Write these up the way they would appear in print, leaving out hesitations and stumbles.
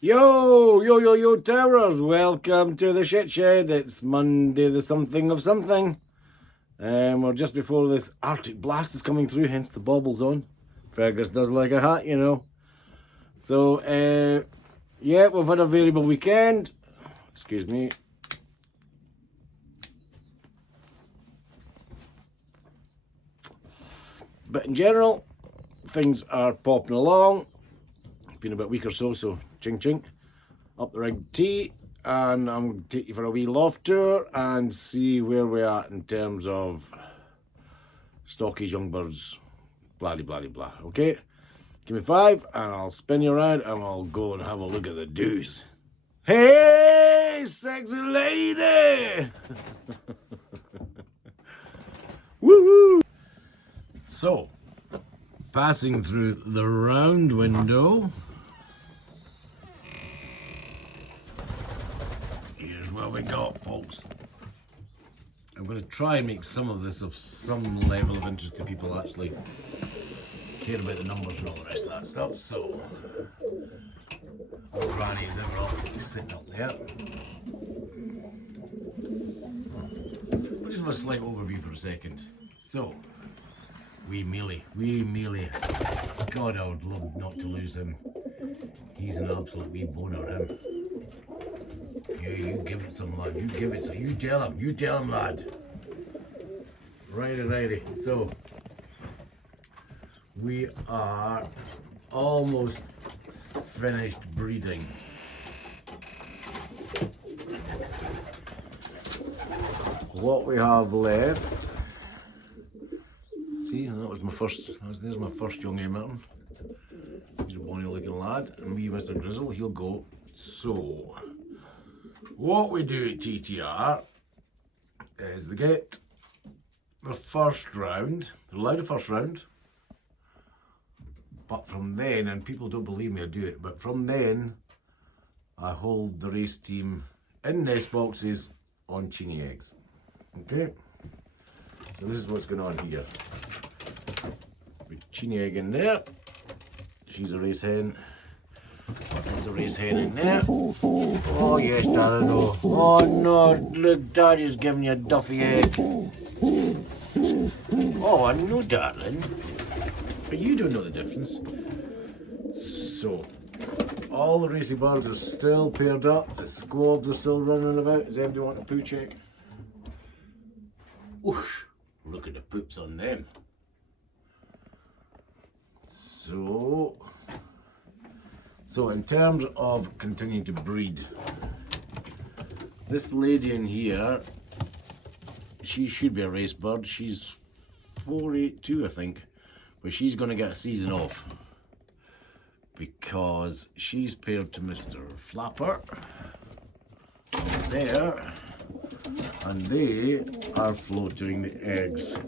Yo, Towers, welcome to the shit shed. It's Monday the something of something. We're just before this Arctic blast is coming through, hence the baubles on. Fergus does like a hat, you know. So, yeah, we've had a variable weekend. Excuse me. But in general, things are popping along. It's been about a week or so, so ching ching. Up the rig T, and I'm going to take you for a wee loft tour and see where we're at in terms of stockies, young birds, blah blah blah. Okay, give me 5 and I'll spin you around and I'll go and have a look at the deuce. Hey, sexy lady! Woo-hoo! So, passing through the round window. Here's what we got, folks. I'm going to try and make some of this of some level of interest to people actually care about the numbers and all the rest of that stuff. So, old granny's ever all sitting up there. We'll just have a slight overview for a second. So, wee Mealy. God, I would love not to lose him. He's an absolute wee boner, him. Yeah, you give it some, lad. You give it some. You tell him, lad. Righty. So, we are almost finished breeding. What we have left. See, that was my first. There's my first young Emerton. He's a bonny looking lad, and me, Mr. Grizzle, he'll go. So, what we do at TTR is they get the first round. They're allowed a first round, but from then, and people don't believe me, I do it. But from then, I hold the race team in nest boxes on chinny eggs. Okay. So this is what's going on here. With chinny egg in there. She's a race hen. There's a race hen in there. Oh yes, darling. Oh no, look, Daddy's giving you a Duffy egg. Oh, I know, darling. But you don't know the difference. So, all the racy birds are still paired up. The squabs are still running about. Does anybody want a poo check? Whoosh! Look at the poops on them. So in terms of continuing to breed, this lady in here, she should be a race bird. She's 482, I think, but she's going to get a season off because she's paired to Mr. Flapper there, and they are floating the eggs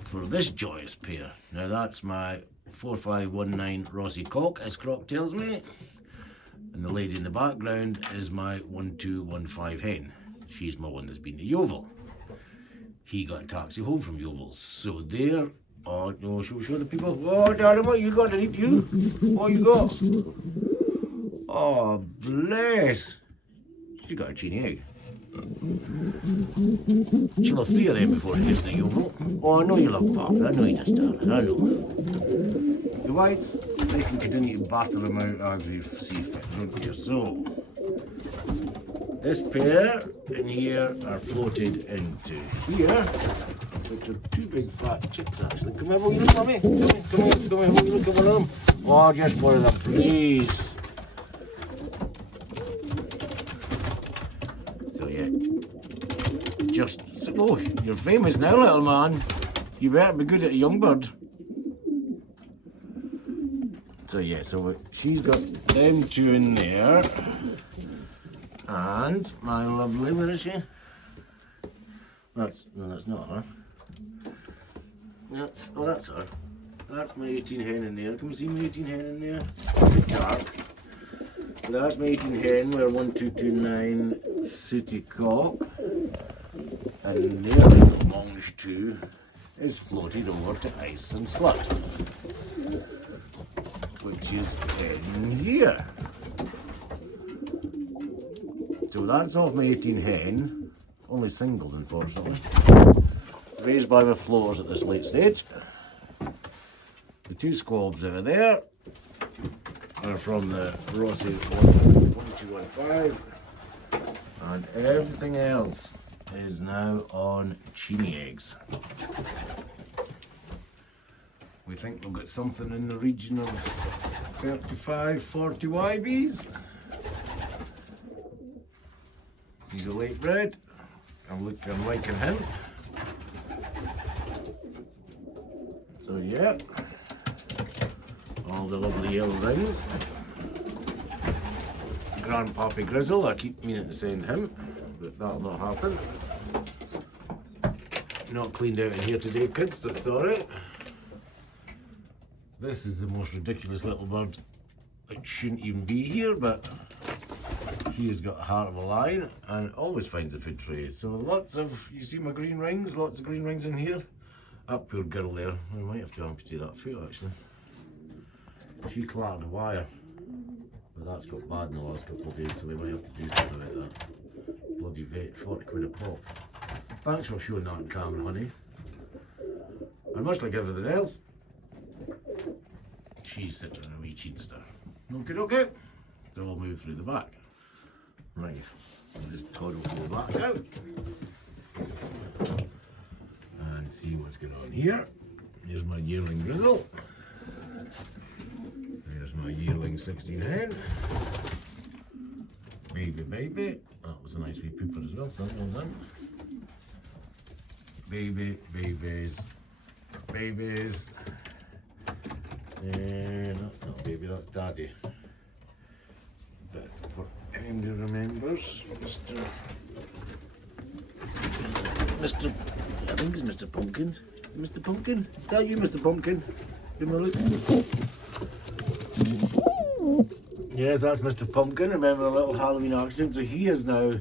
for this joyous pair. Now that's my 4519 Rossi cock, as Croc tells me, and the lady in the background is my 1215 hen. She's my one that's been to Yeovil. He got a taxi home from Yeovil, so there. Oh no, show the people. Oh darling, what you got to eat, you? What you got? Oh bless. She got a chinny egg. She'll have 3 of them before she gets to Yeovil. Oh, I know you love Papa. I know you just, darling. I know. The whites, they can continue to batter them out as they see fit, don't you? So, this pair in here are floated into here, which are 2 big fat chicks actually. Come here, will you look at me? Come here, will you look at one of them? Oh, just one of them, please. So yeah, oh, you're famous now, little man. You better be good at a young bird. So yeah, so she's got them 2 in there. And my lovely, where is she? No, that's not her. That's her. That's my 18 hen in there. Can we see my 18 hen in there? It's dark. That's my 18 hen, we're 1229 City Cock. And their little Monge 2 is floated over to Ice and Slut, which is in here. So that's off my 18 hen, only singled unfortunately. Raised by my floaters at this late stage. The two squabs over there are from the Rossi 1215, and everything else is now on Cheney eggs. We think we'll get something in the region of 35, 40 YBs. He's a late bred. I'm liking him. So yeah, all the lovely yellow rings. Grandpappy Grizzle, I keep meaning to send him, but that'll not happen. Not cleaned out in here today, kids, so sorry. This is the most ridiculous little bird that shouldn't even be here, but he has got a heart of a lion and always finds a food tray. So lots of, you see my green rings, lots of green rings in here. That poor girl there, I might have to amputate that foot actually. She clattered a wire, but that's got bad in the last couple of days, so we might have to do something about that. Bloody vet, 40 quid a pop. Thanks for showing that on camera, honey. And much like everything else, she's sitting in a wee cheating star. Okay. So we'll move through the back. Right, I'll just toddle the back out and see what's going on here. Here's my yearling Grizzle. There's my yearling 16 hen. Baby. That was a nice wee pooper as well, so well done. Babies. And that's not baby, that's daddy. But for anyone who remembers, Mr. I think it's Mr. Pumpkin. Is it Mr. Pumpkin? Is that you, Mr. Pumpkin? Give me a look. Yes, that's Mr. Pumpkin. Remember the little Halloween accident? So he is now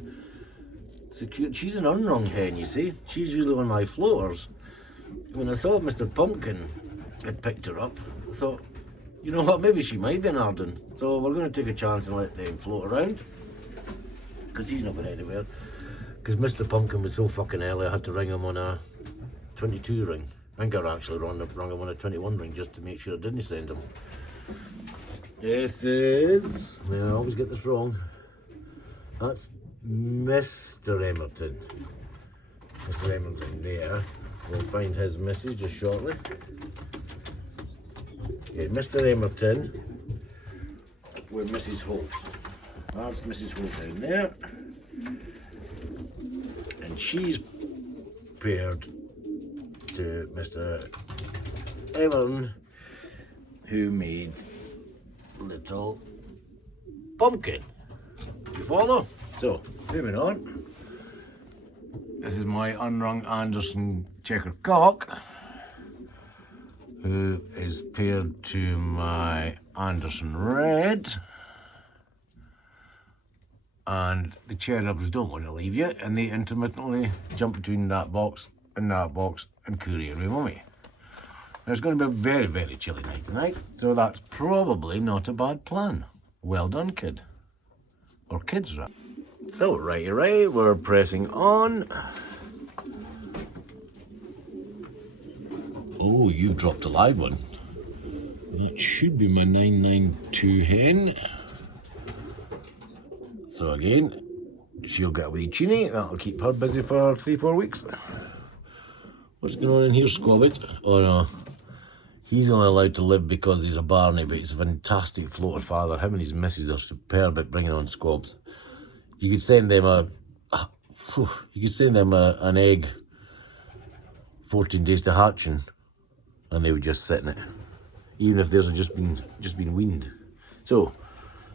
secured. She's an unrung hen, you see. She's usually one of my floaters. When I saw Mr. Pumpkin had picked her up, I thought, you know what, maybe she might be an Arden. So we're going to take a chance and let them float around, because he's not going anywhere. Because Mr. Pumpkin was so fucking early, I had to ring him on a 22 ring. I think I actually rung him on a 21 ring just to make sure I didn't send him. This is, I always get this wrong, that's Mr. Emerton. Mr. Emerton there. We'll find his missus just shortly. Okay, Mr. Emerton with Mrs. Holt. That's Mrs. Holt down there. And she's paired to Mr. Emerton, who made little Pumpkin. You follow? So, moving on. This is my unrung Anderson checker cock, who is paired to my Anderson red. And the cherubs don't want to leave you, and they intermittently jump between that box and courier with mummy. There's going to be a very, very chilly night tonight, so that's probably not a bad plan. Well done, kid. Or kids, right? So, right, we're pressing on. Oh, you've dropped a live one. That should be my 992 hen. So again, she'll get a wee Cheney. That'll keep her busy for 3-4 weeks. What's going on in here, Squabbit? Oh no. He's only allowed to live because he's a Barney, but he's a fantastic floater father. Him and his missus are superb at bringing on squabs. You could send them an egg 14 days to hatching, and they would just sit in it, even if theirs had just been weaned. So,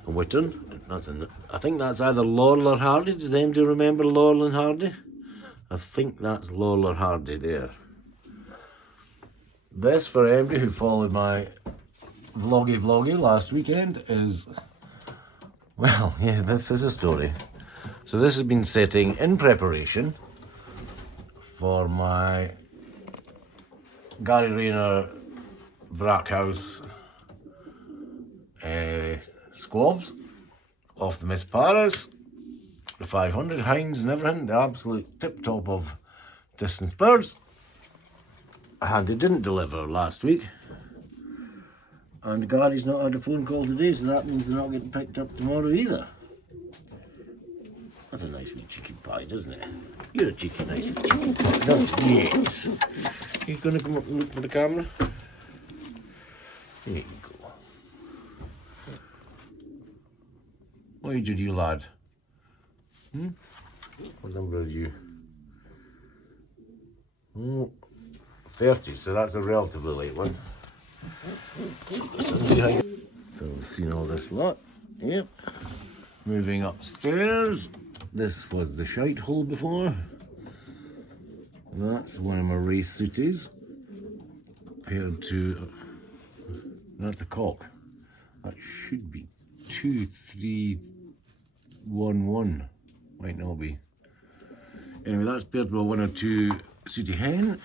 a Whitton, I think that's either Laurel or Hardy. Does anybody remember Laurel and Hardy? I think that's Laurel or Hardy there. This, for anybody who followed my vloggy last weekend, is, well, yeah, this is a story. So this has been setting in preparation for my Gary Rayner Brackhouse squabs off the Miss Paras. the 500 hinds and everything, the absolute tip-top of distance birds. And they didn't deliver last week. And Gary's not had a phone call today, so that means they're not getting picked up tomorrow either. That's a nice wee cheeky pie, doesn't it? You're a cheeky, nice wee cheeky pie, don't you? Yes. You gonna come up and look for the camera? There you go. What age are you, lad? What number are you? Oh, 30, so that's a relatively late one. So we've seen all this lot. Yep. Moving upstairs. This was the shite hole before. That's one of my race suities. Paired to, that's a cock. That should be 2311. Might not be. Anyway, that's paired with a 102 sooty hen.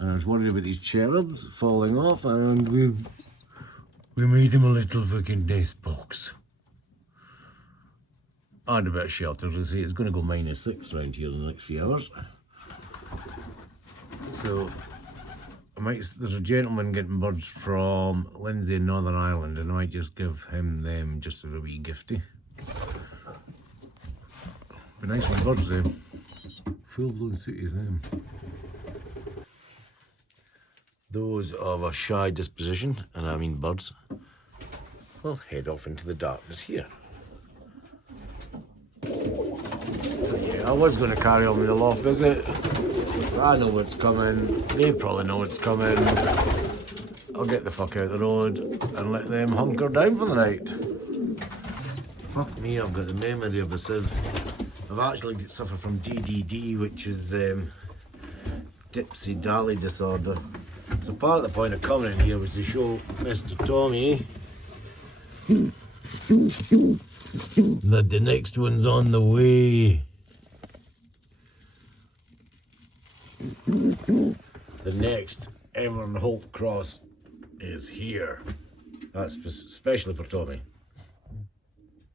And I was worried about these cherubs falling off, and we made them a little fucking nest box. And a bit of shelter. As I say, it's going to go -6 around here in the next few hours. So, there's a gentleman getting birds from Lindsay in Northern Ireland, and I might just give him them just as a wee gifty. Be nice with birds, them. Full-blown sooties, them. Those of a shy disposition, and I mean birds, will head off into the darkness here. So yeah, I was going to carry on with the loft visit. I know what's coming, they probably know what's coming. I'll get the fuck out the road and let them hunker down for the night. Fuck me, I've got the memory of a sieve. I've actually suffered from DDD, which is Dipsay Dally Disorder. So part of the point of coming in here was to show Mr. Tommy that the next one's on the way. The next Emerald Hope Cross is here. That's especially for Tommy.